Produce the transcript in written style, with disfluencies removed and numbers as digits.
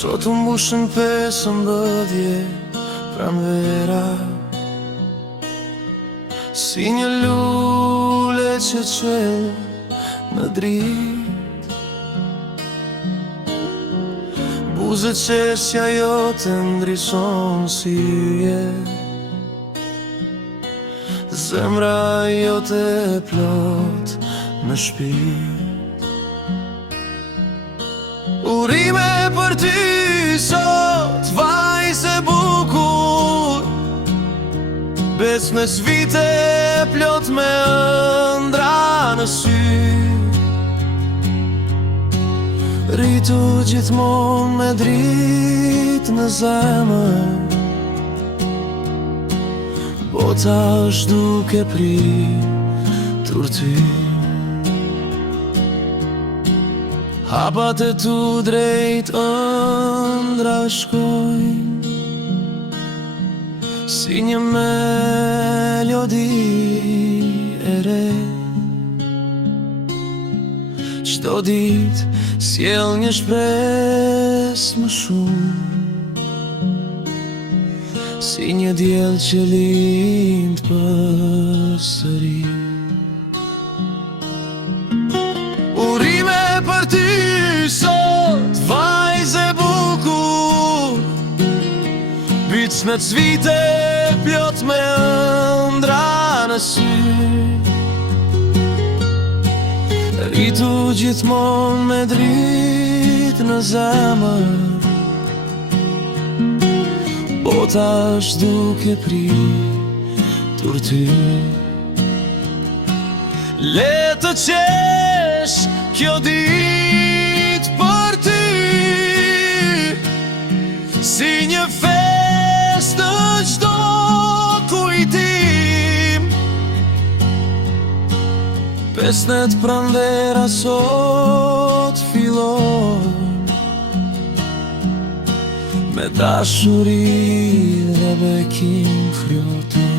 Sot u mbushën 15 pranvera, si një lule që qel në dritë. Buzët qeshja jote ndrison si yje, zemra jote plot në shpirt. Urime për ty sot, vajze bukur, besmes vite plot me ëndra në sy. Rritu gjithmon me dritë në zemër, bota është duke pritur ty. Hapat e tu drejt ëndra shkojnë, si një melodi e re. Çdo ditë sjell një shpresë më shumë, si një diell që lind përsëri. Urime për ty sot, vajze bukur, bicmet svite plot me ëndra në sy. Rritu gjithmon me dritë në zemër, bota është duke pritur ty. Le të qesh kjo ditë për ty, si një festë në çdo kujtim. 15 pranvera sot fillojnë, me dashuri dhe bekim flutoj.